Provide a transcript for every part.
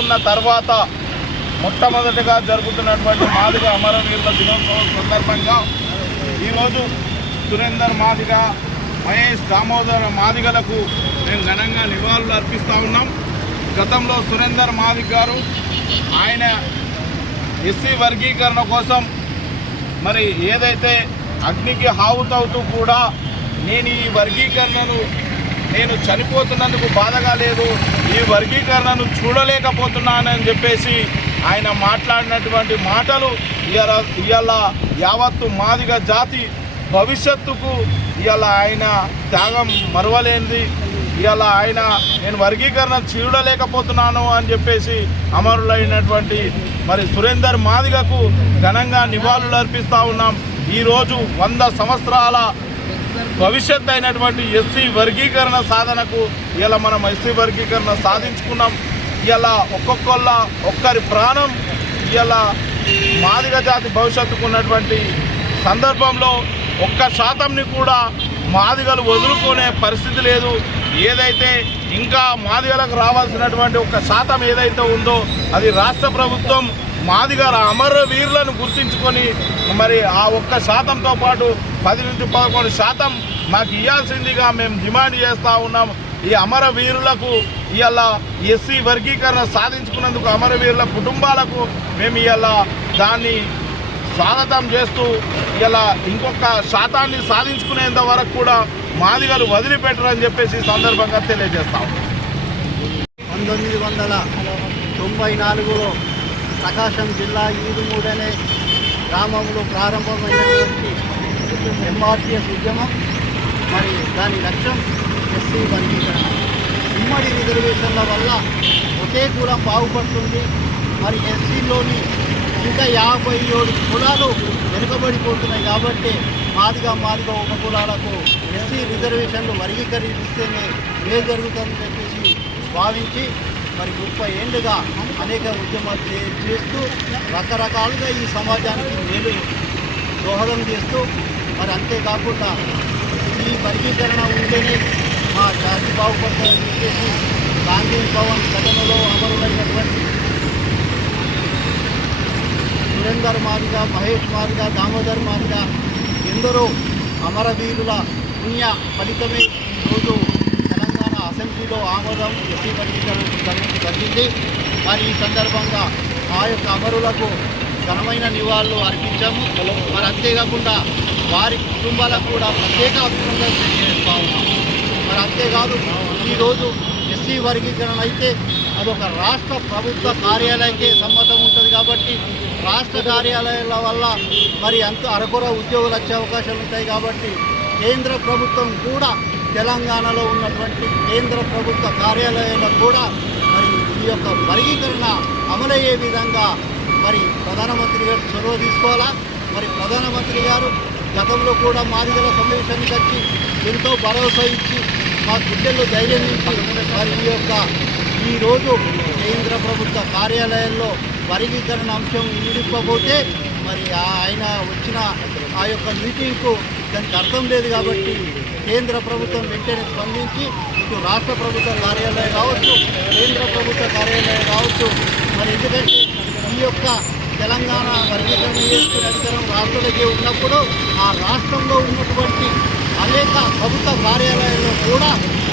తీసుకున్న తర్వాత మొట్టమొదటిగా జరుగుతున్నటువంటి మాదిగ అమరవీరుల దినోత్సవం సందర్భంగా ఈరోజు సురేందర్ మాదిగ మహేష్ దామోదర్ మాదిగలకు మేము ఘనంగా నివాళులు అర్పిస్తూ ఉన్నాం. గతంలో సురేందర్ మాదిగ్ గారు ఆయన ఎస్సీ వర్గీకరణ కోసం మరి ఏదైతే అగ్నికి హావుతవుతూ కూడా నేను ఈ వర్గీకరణను నేను చనిపోతున్నందుకు బాధగా లేదు. ఈ వర్గీకరణను చూడలేకపోతున్నానని చెప్పేసి ఆయన మాట్లాడినటువంటి మాటలు ఇవాళ ఇవాళ యావత్తు మాదిగ జాతి భవిష్యత్తుకు ఇవాళ ఆయన త్యాగం మరవలేనిది. ఇవాళ ఆయన నేను వర్గీకరణ చూడలేకపోతున్నాను అని చెప్పేసి అమరులైనటువంటి మరి సురేందర్ మాదిగకు ఘనంగా నివాళులు అర్పిస్తూ ఉన్నాం. ఈరోజు వంద సంవత్సరాల భవిష్యత్ అయినటువంటి ఎస్సీ వర్గీకరణ సాధనకు ఇలా మనం ఎస్సీ వర్గీకరణ సాధించుకున్నాం. ఇలా ఒక్కొక్కళ్ళ ఒక్కరి ప్రాణం ఇలా మాదిగ జాతి భవిష్యత్తుకు ఉన్నటువంటి సందర్భంలో ఒక్క శాతంని కూడా మాదిగలు వదులుకునే పరిస్థితి లేదు. ఏదైతే ఇంకా మాదిగలకు రావాల్సినటువంటి ఒక శాతం ఏదైతే ఉందో అది రాష్ట్ర ప్రభుత్వం మాదిగల అమర వీరులను గుర్తించుకొని మరి ఆ ఒక్క శాతంతో పాటు పది నుంచి పదకొండు శాతం మాకు ఇవ్వాల్సిందిగా మేము డిమాండ్ చేస్తూ ఉన్నాం. ఈ అమర వీరులకు ఇవాళ ఎస్సీ వర్గీకరణ సాధించుకున్నందుకు అమరవీరుల కుటుంబాలకు మేము ఇవాళ దాన్ని స్వాగతం చేస్తూ ఇలా ఇంకొక శాతాన్ని సాధించుకునేంత వరకు కూడా మాదిగలు వదిలిపెట్టరని చెప్పేసి సందర్భంగా తెలియజేస్తాం పంతొమ్మిది వందల తొంభై నాలుగులో ప్రకాశం జిల్లా ఈదుమూడనే గ్రామంలో ప్రారంభమైనటువంటి ఎంఆర్టీఎస్ ఉద్యమం మరి దాని లక్ష్యం ఎస్సీ వర్గీకరణ. ఉమ్మడి రిజర్వేషన్ల వల్ల ఒకే కులం బాగుపడుతుంది. మరి ఎస్సీలోని ఇంకా యాభై ఏడు కులాలు వెనుకబడిపోతున్నాయి కాబట్టి మాదిగా మాదిగా ఉప కులాలకు ఎస్సీ రిజర్వేషన్లు వర్గీకరిస్తేనే మేలు జరుగుతుందని చెప్పేసి భావించి మరి ముప్పై ఏళ్ళుగా అనేక ఉద్యమాలు చే- చేస్తూ రకరకాలుగా ఈ సమాజానికి మేలు దోహదం చేస్తూ మరి అంతేకాకుండా ఈ వర్గీకరణ ఉంటేనే మా జాతి బాగుపడుతుందని చెప్పేసి గాంధీ భవన్ ఘటనలో అమరులైనటువంటి సురేందర్ మాదిగా మహేష్ మాదిగా దామోదర్ మాదిగా ఎందరో అమరవీరుల పుణ్య ఫలితమే ఈరోజు తెలంగాణ అసెంబ్లీలో ఆమోదం ఎస్సీ వర్గీకరణ జరిగింది మరి ఈ సందర్భంగా ఆ యొక్క అమరులకు ఘనమైన నివాళులు అర్పించాము. మరి అంతేకాకుండా వారి కుటుంబాలకు కూడా ప్రత్యేక అభినందనలు తెలియజేస్తా ఉన్నాం. మరి అంతేకాదు ఈరోజు ఎస్సీ వర్గీకరణ అయితే అదొక రాష్ట్ర ప్రభుత్వ కార్యాలయానికి సమ్మతం ఉంటుంది కాబట్టి రాష్ట్ర కార్యాలయాల వల్ల మరి అంత అరకొర ఉద్యోగులు వచ్చే అవకాశాలు ఉంటాయి కాబట్టి కేంద్ర ప్రభుత్వం కూడా తెలంగాణలో ఉన్నటువంటి కేంద్ర ప్రభుత్వ కార్యాలయాలకు కూడా ఈ యొక్క వర్గీకరణ అమలయ్యే విధంగా మరి ప్రధానమంత్రి గారు చొరవ తీసుకోవాలా? మరి ప్రధానమంత్రి గారు గతంలో కూడా మాదిగల సమావేశానికి వచ్చి ఎంతో భరోసా ఇచ్చి మా గుడ్డెల్లో ధైర్యం నింపి మరి ఈ యొక్క ఈరోజు కేంద్ర ప్రభుత్వ కార్యాలయాల్లో వర్గీకరణ అంశం ఇమిడిపోతే మరి ఆయన వచ్చిన ఆ యొక్క మీటింగ్కు దానికి అర్థం లేదు కాబట్టి కేంద్ర ప్రభుత్వం వెంటనే స్పందించి ఇటు రాష్ట్ర ప్రభుత్వ కార్యాలయం కావచ్చు కేంద్ర ప్రభుత్వ కార్యాలయం కావచ్చు మరి ఎందుకంటే ఈ యొక్క తెలంగాణ వర్గీకరణ చేసుకునే అధికారం రాష్ట్రాలకే ఉన్నప్పుడు ఆ రాష్ట్రంలో ఉన్నటువంటి అనేక ప్రభుత్వ కార్యాలయాల్లో కూడా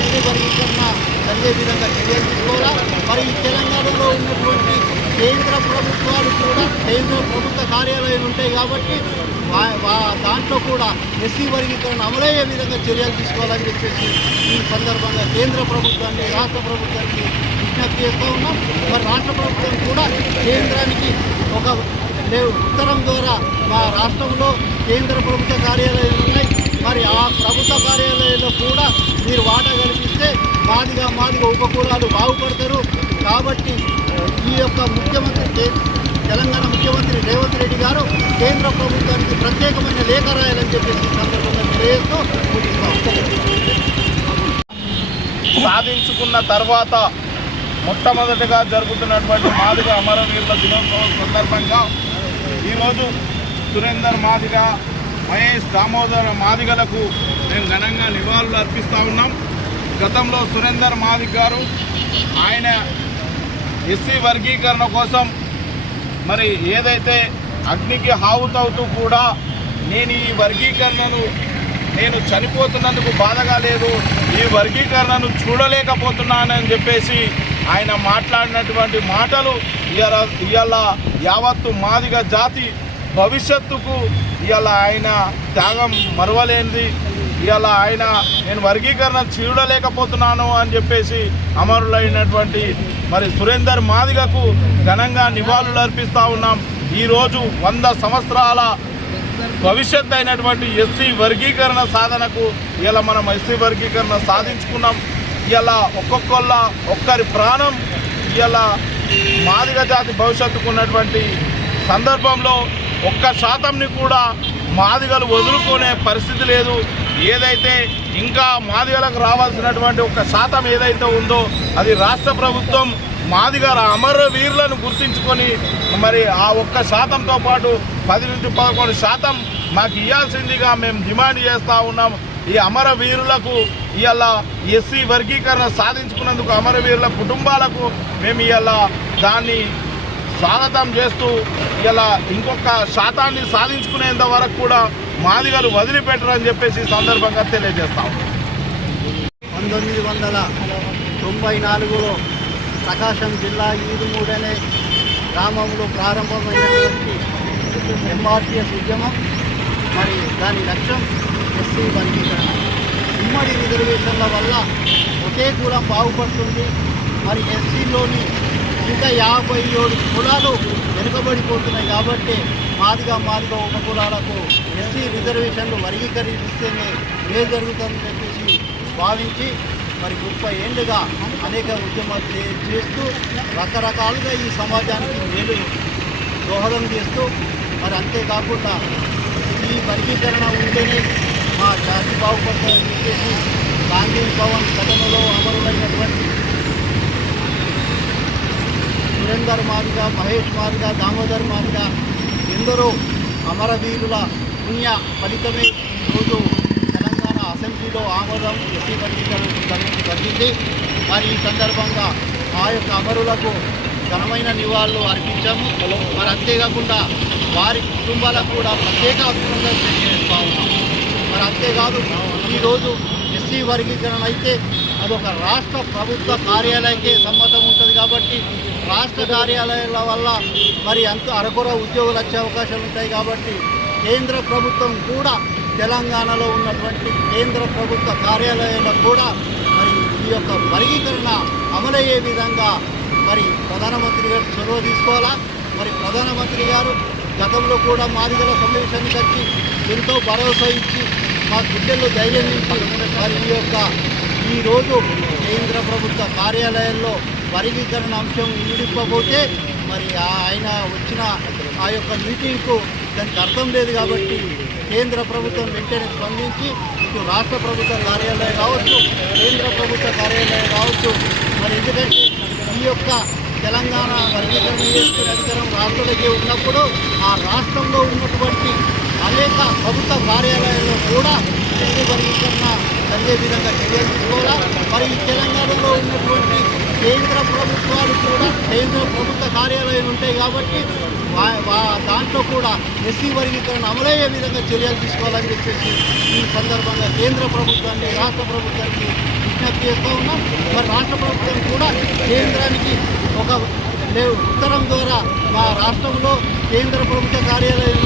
ఎస్సీ వర్గీకరణ జరిగే విధంగా చర్యలు తీసుకోవాలా? మరి ఈ తెలంగాణలో ఉన్నటువంటి కేంద్ర ప్రభుత్వాలు కూడా కేంద్ర ప్రభుత్వ కార్యాలయాలు ఉంటాయి కాబట్టి దాంట్లో కూడా ఎస్సీ వర్గీకరణ అమలయ్యే విధంగా చర్యలు తీసుకోవాలని చెప్పేసి ఈ సందర్భంగా కేంద్ర ప్రభుత్వాన్ని రాష్ట్ర ప్రభుత్వానికి విజ్ఞప్తి చేస్తూ ఉన్నాం. మరి రాష్ట్ర ప్రభుత్వం కూడా కేంద్రానికి ఒక ఉత్తరం ద్వారా మా రాష్ట్రంలో కేంద్ర ప్రభుత్వ కార్యాలయాలు ఉన్నాయి. మరి ఆ ప్రభుత్వ కార్యాలయాల్లో కూడా మీరు వాటా కల్పిస్తే మాదిగా మాదిగా ఉపకూలాలు బాగుపడతారు. కాబట్టి ఈ యొక్క ముఖ్యమంత్రి తెలంగాణ ముఖ్యమంత్రి రేవంత్ రెడ్డి గారు కేంద్ర ప్రభుత్వానికి ప్రత్యేకమైన లేఖ రాయాలని చెప్పేసి సందర్భంగా తెలియజేస్తూ సాధించుకున్న తర్వాత మొట్టమొదటిగా జరుగుతున్నటువంటి మాదిగ అమరవీరుల దినోత్సవం సందర్భంగా ఈరోజు సురేందర్ మాదిగ మహేష్ దామోదర్ మాదిగలకు మేము ఘనంగా నివాళులు అర్పిస్తూ ఉన్నాం. గతంలో సురేందర్ మాదిగ్ గారు ఆయన ఎస్సీ వర్గీకరణ కోసం మరి ఏదైతే అగ్నికి హావుతవుతూ కూడా నేను ఈ వర్గీకరణను నేను చనిపోతున్నందుకు బాధగా లేదు ఈ వర్గీకరణను చూడలేకపోతున్నానని చెప్పేసి ఆయన మాట్లాడినటువంటి మాటలు ఇవాళ ఇవాళ యావత్తు మాదిగ జాతి భవిష్యత్తుకు ఇవాళ ఆయన త్యాగం మరవలేనిది. ఇవాళ ఆయన నేను వర్గీకరణ చూడలేకపోతున్నాను అని చెప్పేసి అమరులైనటువంటి మరి సురేందర్ మాదిగకు ఘనంగా నివాళులు అర్పిస్తూ ఉన్నాం. ఈరోజు వంద సంవత్సరాల భవిష్యత్ అయినటువంటి ఎస్సీ వర్గీకరణ సాధనకు ఇలా మనం ఎస్సీ వర్గీకరణ సాధించుకున్నాం. ఇలా ఒక్కొక్కళ్ళ ఒక్కరి ప్రాణం ఇలా మాదిగ జాతి భవిష్యత్తుకు ఉన్నటువంటి సందర్భంలో ఒక్క శాతంని కూడా మాదిగలు వదులుకునే పరిస్థితి లేదు. ఏదైతే ఇంకా మాదిగలకు రావాల్సినటువంటి ఒక శాతం ఏదైతే ఉందో అది రాష్ట్ర ప్రభుత్వం మాదిగల అమర వీరులను గుర్తించుకొని మరి ఆ ఒక్క శాతంతో పాటు పది నుంచి పదకొండు శాతం మాకు ఇవ్వాల్సిందిగా మేము డిమాండ్ చేస్తూ ఉన్నాం. ఈ అమరవీరులకు ఇవాళ ఎస్సీ వర్గీకరణ సాధించుకున్నందుకు అమరవీరుల కుటుంబాలకు మేము ఇవాళ దాన్ని స్వాగతం చేస్తూ ఇలా ఇంకొక శాతాన్ని సాధించుకునేంత వరకు కూడా మాదిగలు వదిలిపెట్టరని చెప్పేసి సందర్భంగా తెలియజేస్తాం పంతొమ్మిది వందల తొంభై నాలుగులో ప్రకాశం జిల్లా ఈదుమూడనే గ్రామంలో ప్రారంభమైనటువంటి ఎంఆర్టీఎస్ ఉద్యమం. మరి దాని లక్ష్యం ఎస్సీ వర్గీకరణ ఉమ్మడి రిజర్వేషన్ల వల్ల ఒకే కులం బాగుపడుతుంది. మరి ఎస్సీలోని ఇంకా యాభై ఏడు కులాలు వెనుకబడిపోతున్నాయి కాబట్టి మాదిగా మాదిగా ఉప కులాలకు ఎస్సీ రిజర్వేషన్లు వర్గీకరిస్తేనే మేలు జరుగుతుందని చెప్పేసి భావించి మరి ముప్పై ఏళ్ళుగా అనేక ఉద్యమాలు చేస్తూ రకరకాలుగా ఈ సమాజానికి మేలు దోహదం చేస్తూ మరి అంతేకాకుండా ఈ వర్గీకరణ ఉంటేనే మా జాతి బాగుపడుతుందని చెప్పేసి గాంధీ భవన్ ఘటనలో అమరులైనటువంటి సురేందర్ మాదిగా మహేష్ మాదిగా దామోదర్ మాదిగా ఎందరో అమరవీరుల పుణ్య ఫలితమే ఈరోజు తెలంగాణ అసెంబ్లీలో ఆమోదం ఎస్సీ వర్గీకరణ జరిగింది. మరి ఈ సందర్భంగా ఆ యొక్క అమరులకు ఘనమైన నివాళులు అర్పించాము. మరి అంతేకాకుండా వారి కుటుంబాలకు కూడా ప్రత్యేక అభినందనలు తెలియజేస్తా ఉన్నాము. మరి అంతేకాదు ఈరోజు ఎస్సీ వర్గీకరణ అయితే అదొక రాష్ట్ర ప్రభుత్వ కార్యాలయకే సమ్మతం ఉంటుంది కాబట్టి రాష్ట్ర కార్యాలయాల వల్ల మరి అంత అరకొర ఉద్యోగులు వచ్చే అవకాశాలు ఉంటాయి కాబట్టి కేంద్ర ప్రభుత్వం కూడా తెలంగాణలో ఉన్నటువంటి కేంద్ర ప్రభుత్వ కార్యాలయాలకు కూడా మరి ఈ యొక్క వర్గీకరణ అమలయ్యే విధంగా మరి ప్రధానమంత్రి గారు చొరవ తీసుకోవాలా? మరి ప్రధానమంత్రి గారు గతంలో కూడా మాదిగల సమావేశానికి వచ్చి ఎంతో భరోసా ఇచ్చి మా గుడ్డెల్లో ధైర్యం నింపి మరి ఈ యొక్క ఈరోజు కేంద్ర ప్రభుత్వ కార్యాలయాల్లో వర్గీకరణ అంశం ఈడిపోతే మరి ఆయన వచ్చిన ఆ యొక్క మీటింగ్కు దానికి అర్థం లేదు కాబట్టి కేంద్ర ప్రభుత్వం వెంటనే స్పందించి ఇటు రాష్ట్ర ప్రభుత్వ కార్యాలయం కావచ్చు కేంద్ర ప్రభుత్వ కార్యాలయం కావచ్చు మరి ఎందుకంటే ఈ యొక్క తెలంగాణ వర్గీకరణ చేసుకునే అధికారం రాష్ట్రాలకే ఉన్నప్పుడు ఆ రాష్ట్రంలో ఉన్నటువంటి అనేక ప్రభుత్వ కార్యాలయాల్లో కూడా ఎస్సీ వర్గీకరణ జరిగే విధంగా చర్యలు కూడా మరి ఈ తెలంగాణలో ఉన్నటువంటి కేంద్ర ప్రభుత్వాలు కూడా కేంద్ర ప్రభుత్వ కార్యాలయాలు ఉంటాయి కాబట్టి వా- దాంట్లో కూడా ఎస్సీ వర్గీకరణ అమలయ్యే విధంగా చర్యలు తీసుకోవాలని చెప్పేసి ఈ సందర్భంగా కేంద్ర ప్రభుత్వాన్ని రాష్ట్ర ప్రభుత్వానికి విజ్ఞప్తి చేస్తూ ఉన్నాం. మరి రాష్ట్ర ప్రభుత్వం కూడా కేంద్రానికి ఒక ఉత్తరం ద్వారా మా రాష్ట్రంలో కేంద్ర ప్రభుత్వ కార్యాలయాలు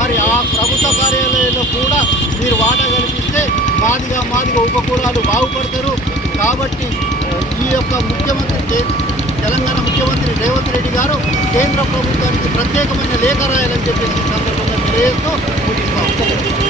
మరి ఆ ప్రభుత్వ కార్యాలయంలో కూడా మీరు వాటా కల్పిస్తే మాదిగా మాదిగా ఉపకులాలు బాగుపడతారు. కాబట్టి ఈ యొక్క ముఖ్యమంత్రి తెలంగాణ ముఖ్యమంత్రి రేవంత్ రెడ్డి గారు కేంద్ర ప్రభుత్వానికి ప్రత్యేకమైన లేఖ రాయాలని చెప్పేసి సందర్భంగా తెలియజేస్తూ ముగిస్తాం.